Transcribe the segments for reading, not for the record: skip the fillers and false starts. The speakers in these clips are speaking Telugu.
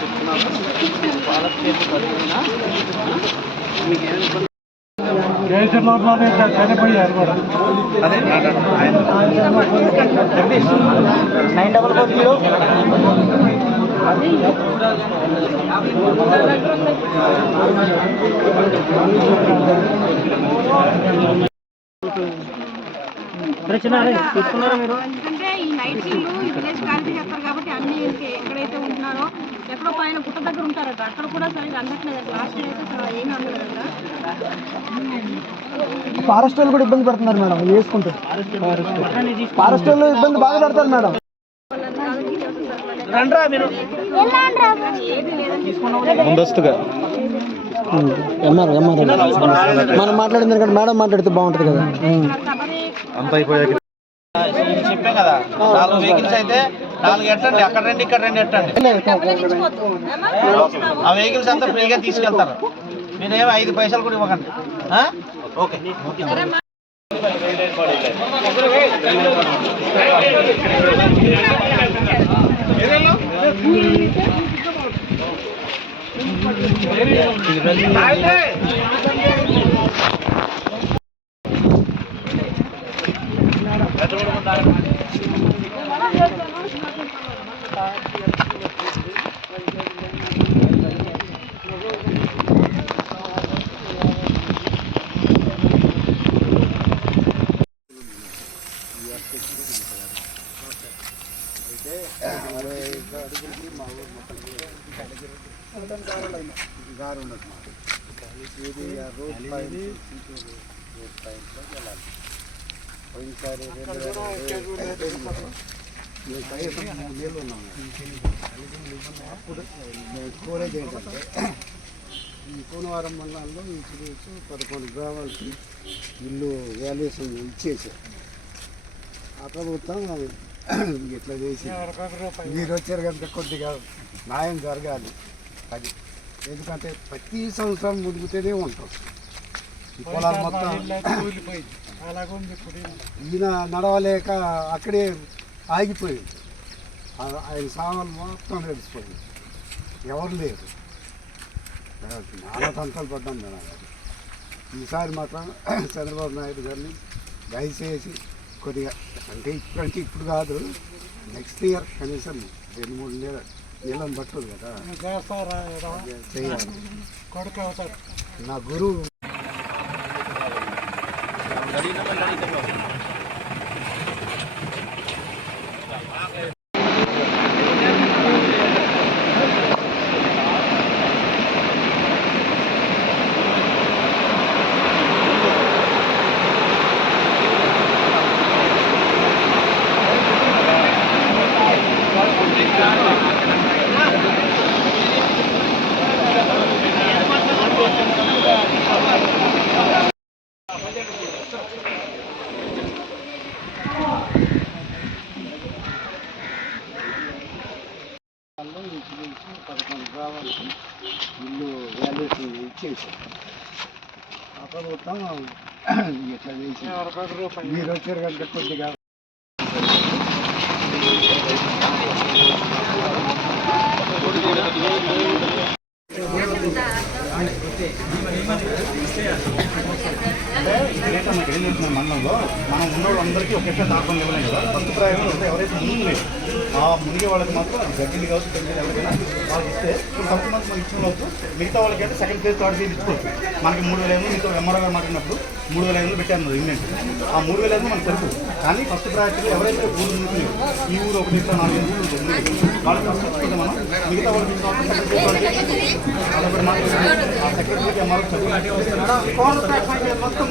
చెప్తున్నారు. వాళ్ళకి చేతి పడిపోయినా మీకు ఏమి ఇబ్బంది కేసీఆర్లోనే చనిపోయారు కూడా. అదే 900 తీసుకున్నారా మీరు? ఎందుకంటే ఈ నైట్ సీన్లు విలేజ్ కాల్పీ చేస్తారు కాబట్టి అన్ని ఎక్కడైతే ఉంటున్నారో ఎక్కడో పైన గుట్ట దగ్గర ఉంటారట, అక్కడ కూడా సరిగ్గా అందట్లేదు. లాస్ట్ అయితే ఏమీ అందలేదట. ఫారెస్ట్ వాళ్ళు కూడా ఇబ్బంది పడుతున్నారు మేడం వేసుకుంటే. ఫారెస్ట్ వాళ్ళు ఇబ్బంది బాగా పడతారు మేడం. ముందస్తుగా మనం మాట్లాడిన దానికంటే మేడం మాట్లాడితే బాగుంటుంది కదా. అంత అయిపోయాక చెప్పాం కదా, 4 వెహికల్స్ అయితే 4 ఎట్టండి, అక్కడ 2 ఇక్కడ 2 ఎట్టండి. ఆ వెహికల్స్ అంతా ఫ్రీగా తీసుకెళ్తారు. మీరేమో 5 పైసలు కూడా ఇవ్వకండి. ఓకే. కోరేజ్ ఏంటంటే ఈ కోనవరం మండలంలో ఇంచుమించు 11 గ్రామాలకి ఇల్లు వాల్యుయేషన్ ఇచ్చేసారు. ఆ ప్రభుత్వం ఇట్లా చేసి మీరు వచ్చారు కనుక కొద్దిగా న్యాయం జరగాలి. అది ఎందుకంటే ప్రతి సంవత్సరం మురుగుతూనే ఉంటాం. ఈ పొలాలు మొత్తం ఈయన నడవలేక అక్కడే ఆగిపోయింది. ఆయన సామాన్లు మొత్తం నడిచిపోయింది. ఎవరు లేరు. చాలా తంతాలు పడ్డాం మేడం గారు. ఈసారి మాత్రం చంద్రబాబు నాయుడు గారిని దయచేసి కొద్దిగా అంటే ఇప్పుడంటే ఇప్పుడు కాదు, నెక్స్ట్ ఇయర్ కనీసం 2-3 నెలలు పట్టదు కదా చేయాలి. నా గురువు ఇల్లు వాల్యుయేషన్ ఇచ్చేసారు. ఆ ప్రభుత్వం ఇట్లా చేసి మీరు వచ్చారు కనుక కొద్దిగా మండలంలో మనం ఉన్న వాళ్ళందరికీ ఒకే దాఖలు ఇవ్వలేం కదా. ఫస్ట్ ప్రయారిటీ ఎవరైతే మునిగిలేదు ఆ మునిగే వాళ్ళకి మాత్రం గడ్డీలు కావచ్చు, పెద్దలు ఎవరికైనా వాళ్ళకి ఇస్తే ఫస్ట్ మంత్ మనం ఇచ్చిన వాళ్ళకు మిగతా వాళ్ళకైతే సెకండ్ ఫేజ్ థర్డ్ ఫేజ్ ఇచ్చుకోవచ్చు. మనకి 3,500 మీతో ఎంఆర్ఓ గారు మాట్లాడినప్పుడు 3,500 పెట్టాను ఇన్వెంట్. ఆ 3,500 మనకు తెలుసు. కానీ ఫస్ట్ ప్రయారిటీ ఎవరైతే ఊరు మునిగినాయో ఈ ఊరు 1-4 ఊరు ఉంటుంది వాళ్ళకి తీసుకుంటే మనం మిగతా వాళ్ళకి సెకండ్ ఫేజ్ థర్డ్ ఫేజ్ వాళ్ళకి మాట్లాడుతుంది. ఆ సెకండ్ ఫేజ్ ఎంఆర్ఓ చదువు మొత్తం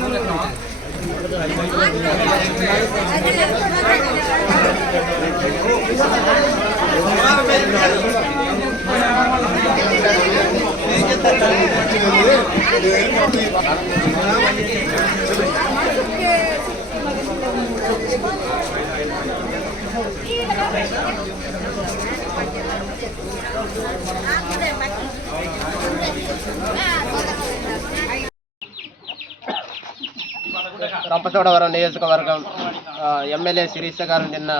రంపచోడవరం నియోజకవర్గం ఎమ్మెల్యే శిరీష గారు నిన్న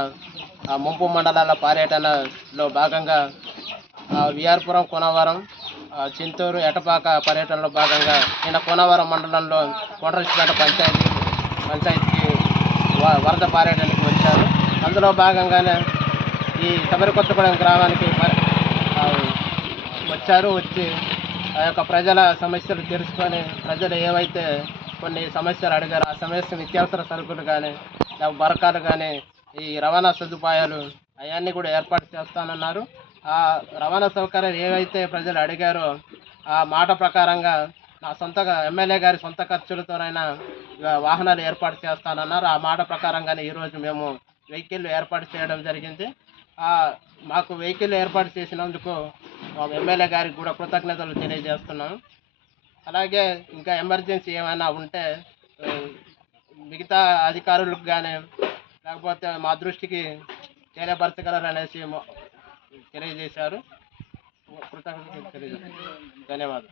ముంపు మండలాల పర్యటనలో భాగంగా విఆర్పురం, కోనవరం, చింతూరు, ఎటపాక పర్యటనలో భాగంగా నిన్న కోనవరం మండలంలో కొండరిచిపేట పంచాయతీకి వరద పర్యటనకి వచ్చారు. అందులో భాగంగానే ఈ శబరికొత్తగూడెం గ్రామానికి వచ్చి ఆ యొక్క ప్రజల సమస్యలు తెలుసుకొని ప్రజలు ఏవైతే కొన్ని సమస్యలు అడిగారు ఆ సమస్య నిత్యావసర సరుకులు కానీ బరకాలు కానీ ఈ రవాణా సదుపాయాలు అవన్నీ కూడా ఏర్పాటు చేస్తానన్నారు. ఆ రవాణా సౌకర్యాలు ఏవైతే ప్రజలు అడిగారో ఆ మాట ప్రకారంగా నా సొంతగా ఎమ్మెల్యే గారి సొంత ఖర్చులతోనైనా వాహనాలు ఏర్పాటు చేస్తానన్నారు. ఆ మాట ప్రకారంగానే ఈరోజు మేము వెహికల్ ఏర్పాటు చేయడం జరిగింది. మాకు వెహికల్ ఏర్పాటు చేసినందుకు ఎమ్మెల్యే గారికి కూడా కృతజ్ఞతలు తెలియజేస్తున్నాం. అలాగే ఇంకా ఎమర్జెన్సీ ఏమైనా ఉంటే మిగతా అధికారులకు కానీ లేకపోతే మా దృష్టికి తెలియపరచగలరు అనేసి తెలియజేశారు. కృతజ్ఞతలు తెలియజేస్తాను. ధన్యవాదాలు.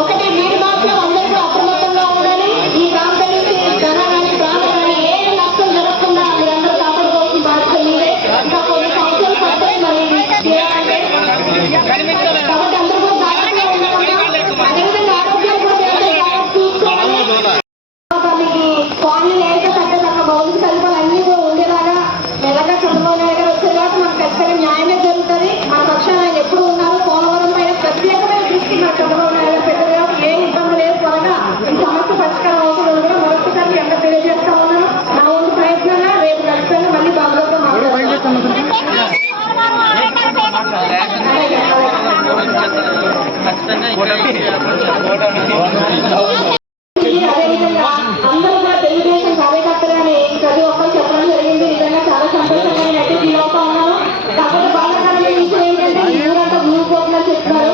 ఒకటి మీరు మాత్రం అందరూ అప్రమత్తంగా ఉండాలి. ఈ ప్రాంతం నుంచి ధనాన్ని ప్రాణాన్ని ఏ నష్టం జరగకుండా మీరందరూ కాపాడుకోవాల్సిన బాధ్యత మీరే. ఇంకా కొన్ని సంవత్సరాలు పడతాయి మరి కాబట్టి అందరూ కూడా జాగ్రత్తగా ఉండాలి. అదేవిధంగా ఆరోగ్యం కూడా చూసుకోవాలి. మీకు కాలనీలు అయితే కట్టేదాకా మౌలిక సదుపాయాలు అన్నీ కూడా ఉండేలాగా మెల్లగా చంద్రబాబు నాయుడు గారు వచ్చే దాకా మనకు ఖచ్చితంగా న్యాయమే జరుగుతుంది. మన పక్షాన ఆయన ఎప్పుడు ఉన్నారు. పోలవరం పైన ప్రత్యేకమైన దృష్టి మన చంద్రబాబు నాయుడు గారు పెట్టారు. ఏ ఇబ్బంది లేదు. త్వరగా ఈ సమస్య పరిష్కారం అవుతుంది కూడా మరొకసారి ఎంత తెలియజేస్తా ఉన్నాను. నా వంతు ప్రయత్నంగా రేపు ఖచ్చితంగా మళ్ళీ బాబులతో మాట్లాడుతున్నాను. అదేవిధంగా అందరూ కూడా తెలుగుదేశం కార్యకర్తలని ప్రతి ఒక్కరు చెప్పడం జరిగింది. నిజంగా చాలా సంతోషంగా అయితే ఫీల్ అవుతా ఉన్నాను. కాకపోతే బాధాకరమైన విషయం ఏంటంటే ఊరంతా ఊరిపోతున్నా చెప్తున్నారు.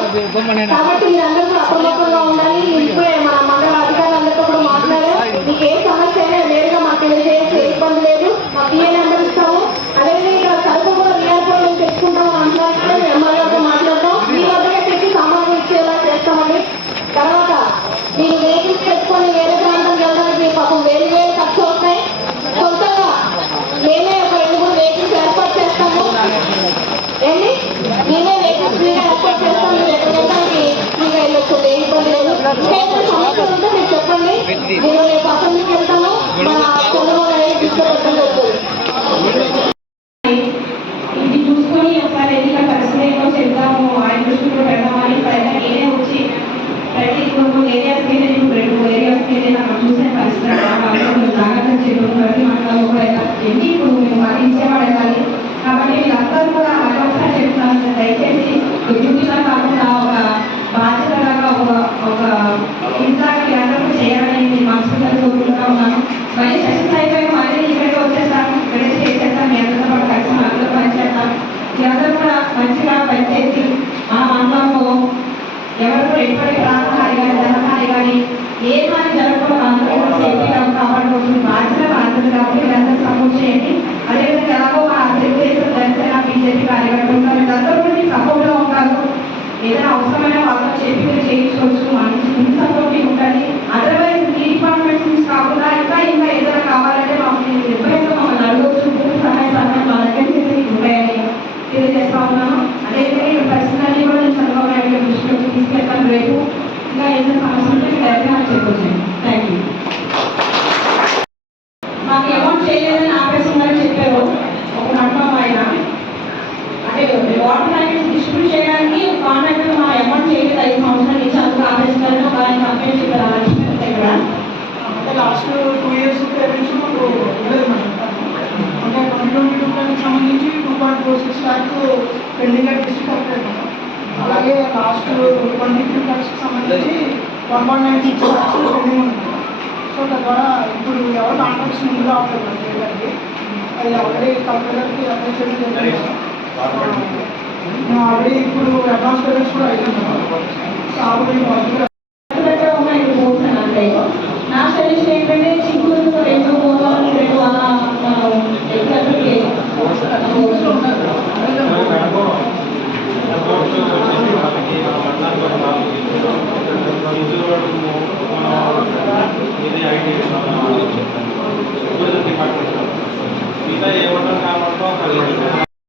కాబట్టి మీరందరూ కూడా అప్రమత్తంగా ఉండాలి. ఇప్పుడే మన మండల అధికారులందరితో కూడా మాట్లాడారు. మీకు ఏ సమస్య అయినా నేరుగా మాకు తెలియజేసే ఇబ్బంది లేదు. మా పిఏ నెంబర్ ఇస్తాము. అదేవిధంగా సరుకు కూడా విఆర్పూర్లో తెచ్చుకుంటాము అంటున్నారు. ఎమ్మెల్యేతో మాట్లాడతాం. మీ వద్దకే తెచ్చి సామాన్లు ఇచ్చేలా చేస్తామని. తర్వాత మీరు వెహికల్స్ పెట్టుకొని వేరే ప్రాంతం వెళ్ళడానికి పాపం వేలు ఖర్చు అవుతాయి. సొంతంగా మేమే ఒక 2-3 వెహికల్స్ ఏర్పాటు చేస్తాము. ఏంటి మేమే వెహికల్స్ ఏర్పాటు చేస్తాము. మీరు ఎక్కడ వెళ్ళడానికి మీకు వెళ్ళొచ్చు. ఏ ఇబ్బంది లేదు. ఇంకా సమస్యలు ఉంటే మీరు చెప్పండి. మీరు రేపు అసెంబ్లీకి వెళ్తాము. మన చంద్రబాబు నాయుడు తీసుకువెళ్ళడం జరుగుతుంది. ఇది చూసుకొని ఒకసారి ఎన్నికల పరిస్థితి ఏమో చెప్తాము. ఆయన దృష్టిలో పెడదామని ప్రయత్నం నేనే వచ్చి ప్రతి 2 ఏరియాస్ మీద 2 ఏరియాస్ మీద నాకు చూసే పరిస్థితి జాగ్రత్త చేయడం ప్రతి మండలంలో కూడా ఎన్ని ఇప్పుడు మేము పాటించేవాడు వెళ్ళాలి. కాబట్టి వీళ్ళందరూ కూడా మరొకసారి చెప్తున్నాను. దయచేసి డ్యూటీగా కాకుండా ఒక బాధ్యతగా ఒక ఇంట్లోకి అందరూ చేయాలని మనసుగా కోరుకుంటా ఉన్నాను. మళ్ళీ సెషన్స్ అయిపోయి మళ్ళీ ఇక్కడికి వచ్చేస్తాను. ఇక్కడే చేసేస్తాను. మీ అందరితో పాటు కలిసి అందరూ పనిచేస్తాం. మీరందరూ కూడా మంచిగా పనిచేసి మన మండలంలో ఎవరు కూడా ఎటువంటి ప్రాణహాని కానీ ధనహాని కానీ ఏ హాని జరగకుండా అందరూ కూడా సేఫ్టీగా కాపాడుకోవాల్సిన బాధ్యత బాధ్యత కాబట్టి మీరందరూ సపోర్ట్ చేయండి. అదేవిధంగా ఎలాగో మా తెలుగుదేశం జనసేన బీజేపీ కార్యకర్తలు ఉంటారు. వీళ్ళందరూ కూడా మీకు సపోర్ట్గా ఉంటారు. ఏదైనా అవసరమైన వాళ్ళతో చెప్పి మీరు చేయించుకోవచ్చు. మంచి సపోర్టింగ్ ఉంటుంది. అదర్వైజ్ ఈ డిపార్ట్మెంట్స్ నుంచి కాకుండా ఇంకా ఏదైనా కావాలంటే మాకు ఎప్పుడైనా మమ్మల్ని అడగవచ్చు. సహాయ సహాయం మా దగ్గర ఉంటాయని తెలియజేస్తా ఉన్నాను. అదేవిధంగా ఈ పర్సనల్లీ కూడా నేను చంద్రబాబు నాయుడు గారి దృష్టిలోకి తీసుకెళ్తాను. రేపు ఇంకా ఏదైనా సమస్య ఉంటే డైరెక్ట్గా చెప్పొచ్చు. Thank you. మాకు అమౌంట్ చేయలేదని ఆపేసిందని చెప్పారు ఒక నమ్మకం ఆయన. అంటే వాటర్ ప్యాకెట్స్ డిస్ట్రిబ్యూట్ చేయడానికి కాంట్రాక్టర్ మా అమౌంట్ చేయలేదు 5 సంవత్సరాల నుంచి అందుకు ఆపేసిందని ఒక ఆయన కంప్లైంట్ చెప్పారు. లక్ష్మీ దగ్గర లాస్ట్ 2 years పేరెంట్స్ మాకు ఉండదు మేడం. అంటే 2022 సంబంధించి 2.46 lakh పెండింగ్ డిస్ట్రిక్ట్ కలెక్టర్. అలాగే లాస్ట్ 23 lakhs సంబంధించి 1.96 lakhs పెండింగ్ ఉంది. సో తద్వారా ఇప్పుడు ఎవరు కాంట్రాక్ట్స్ ముందు రావట్లేదు మన చేయడానికి. అది ఆల్రెడీ కంపెనీకి అప్లై చేయడం జరిగింది. ఆల్రెడీ ఇప్పుడు అడ్వాన్స్ పేమెంట్స్ కూడా అయిపోయింది. ఆల్రెడీ పాజిటివ్ నా సజెషన్ ఏంటంటే చిక్కులు 2 పోవాలి 2 అలా మనం మిగతా ఏమన్నా కావాలంటే